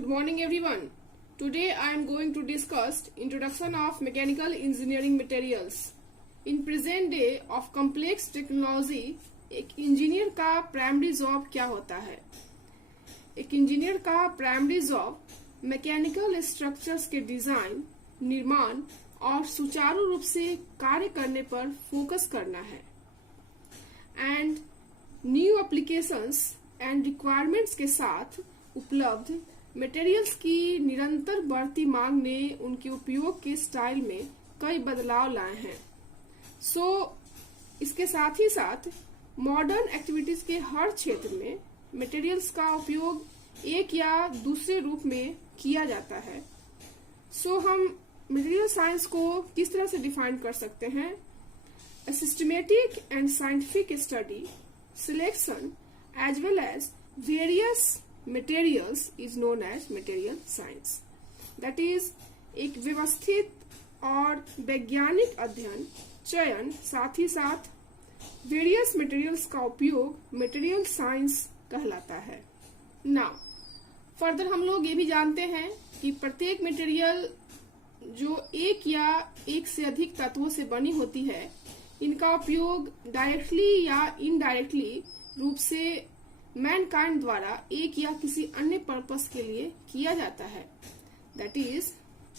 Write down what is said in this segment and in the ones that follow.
Good morning everyone. Today I am going to discuss introduction of mechanical engineering materials. In present day of complex technology, एक engineer का primary job क्या होता है? एक engineer का primary job mechanical structures के design, निर्माण और सुचारू रूप से कार्य करने पर फोकस करना है and new applications and requirements के साथ उपलब्ध मटेरियल्स की निरंतर बढ़ती मांग ने उनके उपयोग के स्टाइल में कई बदलाव लाए हैं। इसके साथ ही साथ मॉडर्न एक्टिविटीज के हर क्षेत्र में मटेरियल्स का उपयोग एक या दूसरे रूप में किया जाता है। हम मटेरियल साइंस को किस तरह से डिफाइन कर सकते हैं? A systematic and scientific study, selection as well as various materials is known as material science. That is, एक व्यवस्थित और वैज्ञानिक अध्ययन, चयन, साथ ही साथ वेरियस मटेरियल्स का उपयोग मटेरियल साइंस कहलाता है। नाउ फर्दर हम लोग ये भी जानते हैं कि प्रत्येक मटेरियल जो एक या एक से अधिक तत्वों से बनी होती है, इनका उपयोग डायरेक्टली या इनडायरेक्टली रूप से मैनकाइंड द्वारा एक या किसी अन्य पर्पस के लिए किया जाता है। That is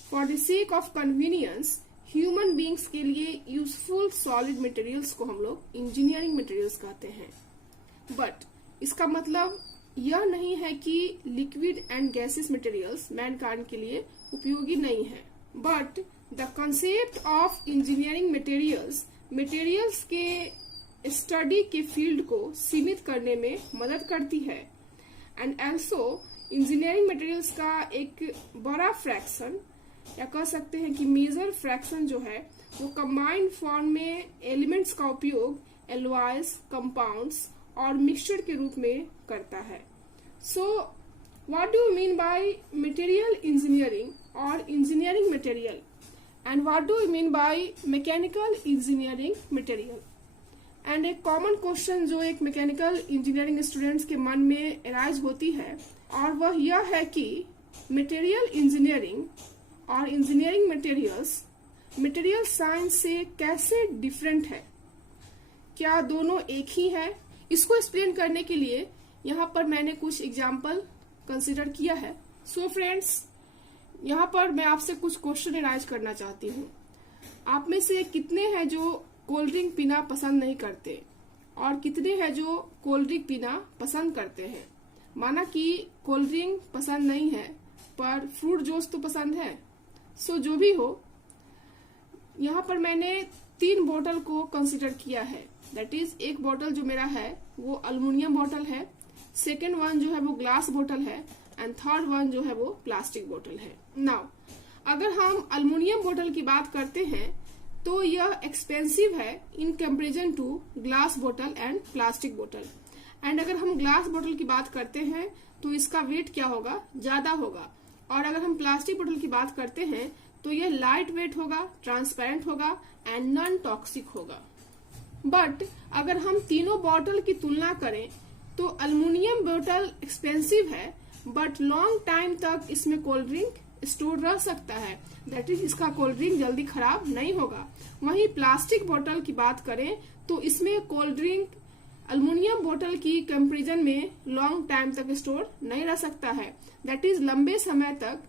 for the sake of convenience, human beings के लिए यूजफुल सॉलिड मटेरियल्स को हम लोग इंजीनियरिंग मटेरियल्स कहते हैं। बट इसका मतलब यह नहीं है कि liquid and gases materials Mankind के लिए उपयोगी नहीं है। But the concept of engineering materials के स्टडी के फील्ड को सीमित करने में मदद करती है एंड ऑल्सो इंजीनियरिंग मटेरियल्स का एक बड़ा फ्रैक्शन या कह सकते हैं कि मेजर फ्रैक्शन जो है वो कंबाइंड फॉर्म में एलिमेंट्स का उपयोग एलॉयज, कंपाउंड्स और मिक्सचर के रूप में करता है। What do you mean by material engineering और engineering material and what do you mean by mechanical engineering material? And एक कॉमन क्वेश्चन जो एक मैकेनिकल इंजीनियरिंग स्टूडेंट्स के मन में अराइज होती है और वह यह है कि मटेरियल इंजीनियरिंग और इंजीनियरिंग मटेरियल साइंस से कैसे डिफरेंट है? क्या दोनों एक ही है? इसको एक्सप्लेन करने के लिए यहाँ पर मैंने कुछ एग्जाम्पल कंसिडर किया है। फ्रेंड्स, यहाँ पर मैं आपसे कुछ क्वेश्चन अराइज करना चाहती हूँ। आप में से कितने हैं जो कोल्ड ड्रिंक पीना पसंद नहीं करते और कितने हैं जो कोल्ड ड्रिंक पीना पसंद करते हैं? माना कि कोल्ड ड्रिंक पसंद नहीं है पर फ्रूट जूस तो पसंद है। जो भी हो, यहाँ पर मैंने 3 बोतल को कंसिडर किया है। दैट इज, एक बोतल जो मेरा है वो अल्युमिनियम बोतल है, सेकेंड वन जो है वो ग्लास बोतल है एंड थर्ड वन जो है वो प्लास्टिक बोतल है। नाउ अगर हम अल्युमिनियम बोतल की बात करते हैं तो यह एक्सपेंसिव है इन कंपेरिजन टू ग्लास बोतल एंड प्लास्टिक बोतल। एंड अगर हम ग्लास बोतल की बात करते हैं तो इसका वेट क्या होगा? ज्यादा होगा। और अगर हम प्लास्टिक बोतल की बात करते हैं तो यह लाइट वेट होगा, ट्रांसपेरेंट होगा एंड नॉन टॉक्सिक होगा। बट अगर हम तीनों बोतल की तुलना करें तो अल्युमिनियम बोतल एक्सपेंसिव है बट लॉन्ग टाइम तक इसमें कोल्ड ड्रिंक स्टोर रह सकता है। दैट इज, इसका कोल्ड ड्रिंक जल्दी खराब नहीं होगा। वहीं प्लास्टिक बोतल की बात करें तो इसमें कोल्ड ड्रिंक अल्युमिनियम बोतल की कंपेरिजन में लॉन्ग टाइम तक स्टोर नहीं रह सकता है। दैट इज, लंबे समय तक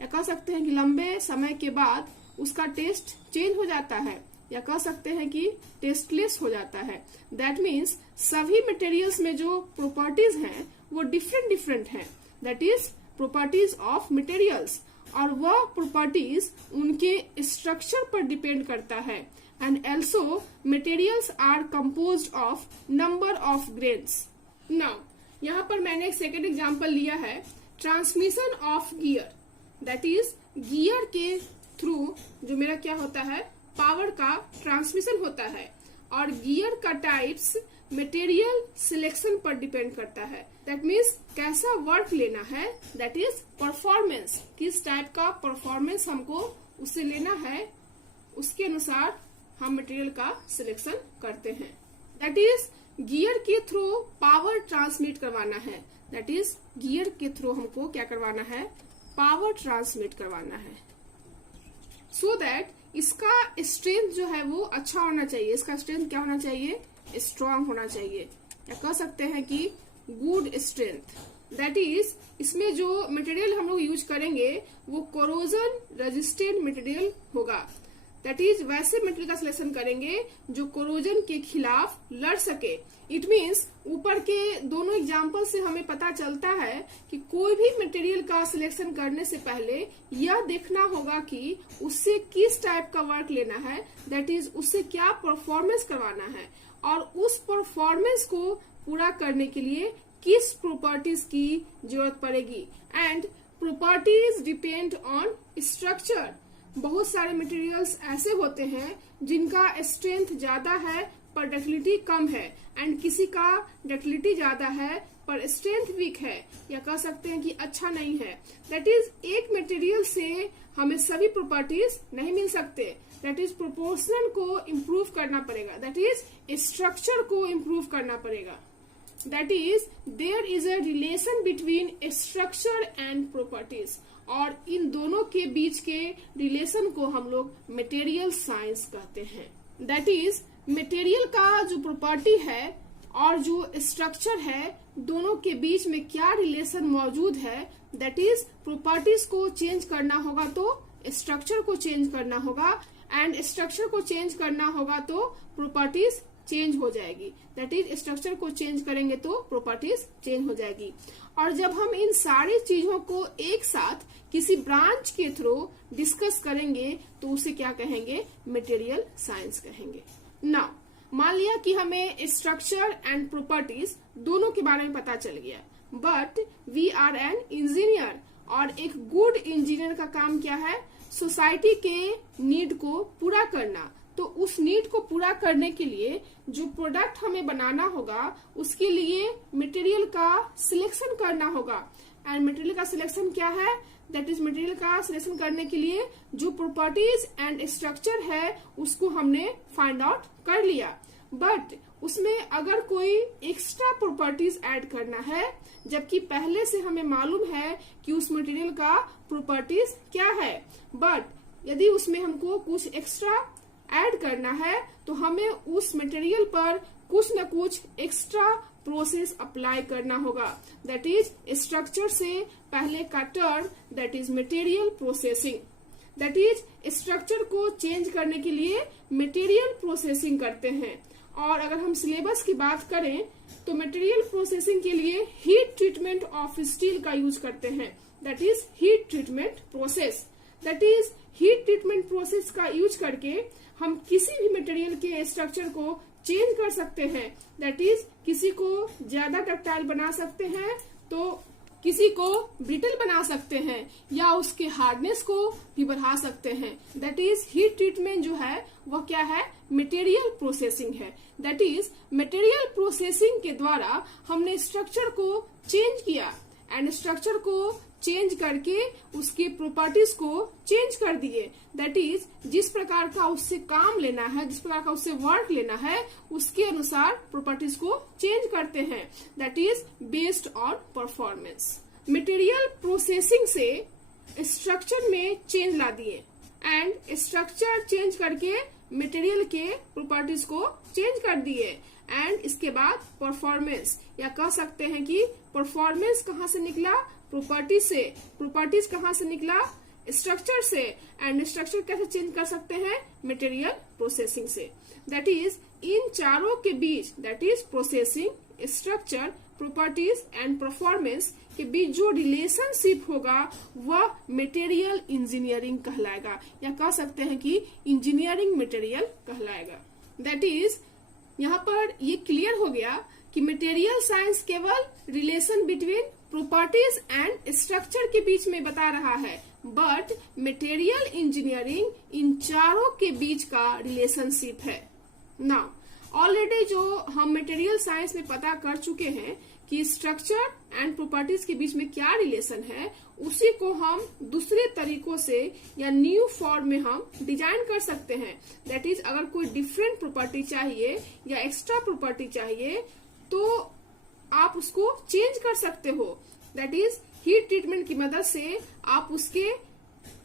या कह सकते हैं कि लंबे समय के बाद उसका टेस्ट चेंज हो जाता है या कह सकते हैं कि टेस्टलेस हो जाता है। दैट मीन्स सभी मटेरियल्स में जो प्रॉपर्टीज हैं वो डिफरेंट हैं। That is properties of materials, और वह प्रॉपर्टीज उनके स्ट्रक्चर पर डिपेंड करता है। And also materials are composed of number of grains. Now यहाँ पर मैंने एक सेकेंड एग्जाम्पल लिया है, transmission of gear. That is, gear के थ्रू जो मेरा क्या होता है, पावर का ट्रांसमिशन होता है। और गियर का टाइप्स मटेरियल सिलेक्शन पर डिपेंड करता है। दैट मीन्स कैसा वर्क लेना है, दैट इज परफॉर्मेंस, किस टाइप का परफॉर्मेंस हमको उससे लेना है, उसके अनुसार हम मटेरियल का सिलेक्शन करते हैं। दैट इज, गियर के थ्रू पावर ट्रांसमिट करवाना है। दैट इज गियर के थ्रू हमको क्या करवाना है, पावर ट्रांसमिट करवाना है। सो दैट इसका स्ट्रेंथ जो है वो अच्छा होना चाहिए। इसका स्ट्रेंथ क्या होना चाहिए, स्ट्रांग होना चाहिए, या कह सकते हैं कि गुड स्ट्रेंथ। दैट इज इसमें जो मटेरियल हम लोग यूज करेंगे वो कोरोजन रेजिस्टेंट मटेरियल होगा। दैट इज वैसे मटेरियल का सिलेक्शन करेंगे जो कोरोजन के खिलाफ लड़ सके। इट मीन्स ऊपर के दोनों एग्जाम्पल से हमें पता चलता है कि कोई भी मटेरियल का सिलेक्शन करने से पहले यह देखना होगा कि उससे किस टाइप का वर्क लेना है, दैट इज उससे क्या परफॉर्मेंस करवाना है, और उस परफॉर्मेंस को पूरा करने के लिए किस प्रॉपर्टीज की जरूरत पड़ेगी। And properties depend on structure. बहुत सारे मटेरियल्स ऐसे होते हैं जिनका स्ट्रेंथ ज्यादा है पर डक्टिलिटी कम है, एंड किसी का डक्टिलिटी ज्यादा है पर स्ट्रेंथ वीक है, या कह सकते हैं कि अच्छा नहीं है। दैट इज एक मटेरियल से हमें सभी प्रॉपर्टीज नहीं मिल सकते। दैट इज प्रोपोर्शन को इम्प्रूव करना पड़ेगा, दैट इज स्ट्रक्चर को इम्प्रूव करना पड़ेगा। That is there is a relation between structure and properties, और इन दोनों के बीच के रिलेशन को हम लोग मटेरियल साइंस कहते हैं। दैट इज मटेरियल का जो प्रॉपर्टी है और जो स्ट्रक्चर है, दोनों के बीच में क्या रिलेशन मौजूद है। दैट इज प्रॉपर्टीज को चेंज करना होगा तो स्ट्रक्चर को चेंज करना होगा, एंड स्ट्रक्चर को चेंज करना होगा तो प्रॉपर्टीज चेंज हो जाएगी। दैट इज स्ट्रक्चर को चेंज करेंगे तो प्रॉपर्टीज चेंज हो जाएगी। और जब हम इन सारी चीजों को एक साथ किसी ब्रांच के थ्रू डिस्कस करेंगे तो उसे क्या कहेंगे, मटेरियल साइंस कहेंगे। नाउ मान लिया कि हमें स्ट्रक्चर एंड प्रॉपर्टीज दोनों के बारे में पता चल गया, but we are an engineer, और एक गुड इंजीनियर का काम क्या है, सोसाइटी के नीड को पूरा करना। तो उस नीड को पूरा करने के लिए जो प्रोडक्ट हमें बनाना होगा उसके लिए मटेरियल का सिलेक्शन करना होगा। एंड मटेरियल का सिलेक्शन क्या है, दैट इज मटेरियल का सिलेक्शन करने के लिए जो प्रॉपर्टीज एंड स्ट्रक्चर है उसको हमने फाइंड आउट कर लिया, बट उसमें अगर कोई एक्स्ट्रा प्रॉपर्टीज ऐड करना है, जबकि पहले से हमें मालूम है कि उस मटेरियल का प्रॉपर्टीज क्या है, बट यदि उसमें हमको कुछ एक्स्ट्रा ऐड करना है तो हमें उस मटेरियल पर कुछ न कुछ एक्स्ट्रा प्रोसेस अप्लाई करना होगा। दैट इज स्ट्रक्चर से पहले का term that is material processing. That is structure को चेंज करने के लिए मटेरियल प्रोसेसिंग करते हैं। और अगर हम सिलेबस की बात करें तो मटेरियल प्रोसेसिंग के लिए हीट ट्रीटमेंट ऑफ स्टील का यूज करते हैं। That is heat treatment process. That is heat treatment process का यूज करके हम किसी भी मटेरियल के स्ट्रक्चर को चेंज कर सकते हैं। दैट इज किसी को ज्यादा डक्टाइल बना सकते हैं तो किसी को ब्रिटल बना सकते हैं, या उसके हार्डनेस को भी बढ़ा सकते हैं। दैट इज हीट ट्रीटमेंट जो है वह क्या है, मटेरियल प्रोसेसिंग है। दैट इज मटेरियल प्रोसेसिंग के द्वारा हमने स्ट्रक्चर को चेंज किया, एंड स्ट्रक्चर को चेंज करके उसकी प्रॉपर्टीज को चेंज कर दिए। दैट इज जिस प्रकार का उससे काम लेना है, जिस प्रकार का उससे वर्क लेना है, उसके अनुसार प्रॉपर्टीज को चेंज करते हैं। That is based on performance. Material processing से स्ट्रक्चर में चेंज ला दिए, एंड स्ट्रक्चर चेंज करके मटेरियल के प्रॉपर्टीज को चेंज कर दिए, एंड इसके बाद परफॉर्मेंस, या कह सकते हैं कि परफॉर्मेंस कहाँ से निकला, प्रॉपर्टी से। प्रॉपर्टीज कहाँ से निकला, स्ट्रक्चर से, एंड स्ट्रक्चर कैसे चेंज कर सकते हैं, मटेरियल प्रोसेसिंग से। दैट इज इन चारों के बीच, that is processing, structure, properties and performance के बीच जो रिलेशनशिप होगा वह मटेरियल इंजीनियरिंग कहलाएगा, या कह सकते हैं कि इंजीनियरिंग मटेरियल कहलाएगा। दैट इज यहाँ पर ये क्लियर हो गया कि मटेरियल साइंस केवल relation between properties and structure के बीच में बता रहा है, बट मटेरियल इंजीनियरिंग इन चारों के बीच का रिलेशनशिप है। नाउ ऑलरेडी जो हम मटेरियल साइंस में पता कर चुके हैं कि कि स्ट्रक्चर एंड प्रॉपर्टीज के बीच में क्या रिलेशन है, उसी को हम दूसरे तरीकों से या न्यू फॉर्म में हम डिजाइन कर सकते हैं। दैट इज अगर कोई डिफरेंट प्रॉपर्टी चाहिए या एक्स्ट्रा प्रॉपर्टी चाहिए तो आप उसको चेंज कर सकते हो। दैट इज हीट ट्रीटमेंट की मदद से आप उसके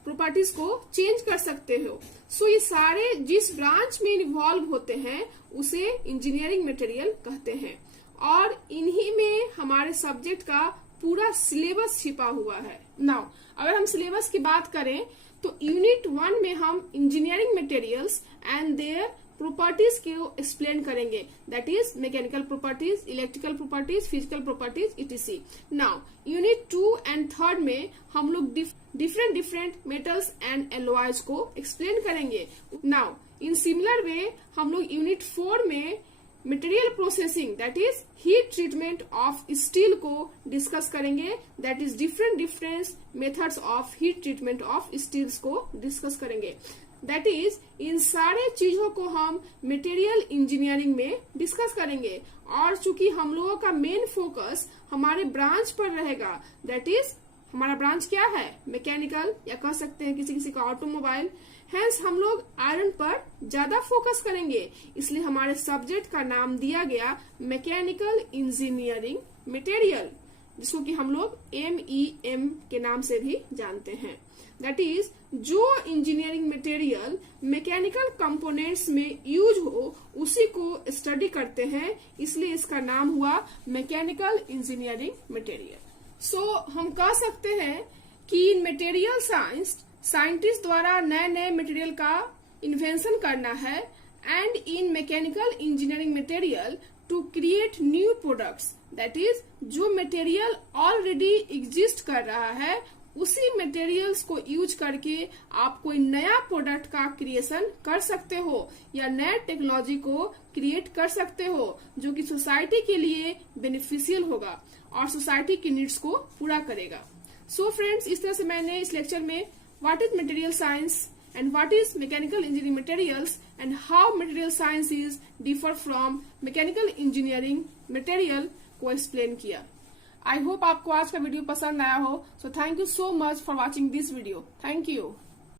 प्रॉपर्टीज को चेंज कर सकते हो। सो ये सारे जिस ब्रांच में इन्वॉल्व होते हैं उसे इंजीनियरिंग मटेरियल कहते हैं, और इन्हीं में हमारे सब्जेक्ट का पूरा सिलेबस छिपा हुआ है। नाउ अगर हम सिलेबस की बात करें तो यूनिट 1 में हम engineering materials and their properties को एक्सप्लेन करेंगे। That is mechanical properties, electrical properties, physical properties etc. Now unit 2 and 3 में हम लोग डिफरेंट मेटल्स एंड एलॉयज को एक्सप्लेन करेंगे। नाउ इन सिमिलर वे हम लोग यूनिट 4 में material processing that is heat treatment of steel को डिस्कस करेंगे। That is different methods of heat treatment of steels को डिस्कस करेंगे। दैट इज इन सारे चीजों को हम मटेरियल इंजीनियरिंग में डिस्कस करेंगे, और चूंकि हम लोगों का मेन फोकस हमारे ब्रांच पर रहेगा, दैट इज हमारा ब्रांच क्या है, मैकेनिकल, या कह सकते हैं किसी किसी का ऑटोमोबाइल। हेंस हम लोग आयरन पर ज्यादा फोकस करेंगे, इसलिए हमारे सब्जेक्ट का नाम दिया गया मैकेनिकल इंजीनियरिंग मटेरियल, जिसको कि हम लोग MEM के नाम से भी जानते हैं। दैट इज जो इंजीनियरिंग मटेरियल मैकेनिकल कंपोनेंट्स में यूज हो उसी को स्टडी करते हैं, इसलिए इसका नाम हुआ मैकेनिकल इंजीनियरिंग मटेरियल। सो हम कह सकते हैं कि मटेरियल साइंटिस्ट द्वारा नए नए मटेरियल का इन्वेंशन करना है, and in mechanical engineering material to create new products. That is जो मटेरियल ऑलरेडी एग्जिस्ट कर रहा है उसी मटेरियल्स को यूज करके आप कोई नया प्रोडक्ट का क्रिएशन कर सकते हो या नया टेक्नोलॉजी को क्रिएट कर सकते हो जो कि सोसाइटी के लिए बेनिफिशियल होगा और सोसाइटी की नीड्स को पूरा करेगा। सो फ्रेंड्स, इस तरह से मैंने इस लेक्चर में what is material science and what is mechanical engineering materials and how material science is differ from mechanical engineering material को explain किया। I hope आपको आज का वीडियो पसंद आया हो। So thank you so much for watching this video. Thank you.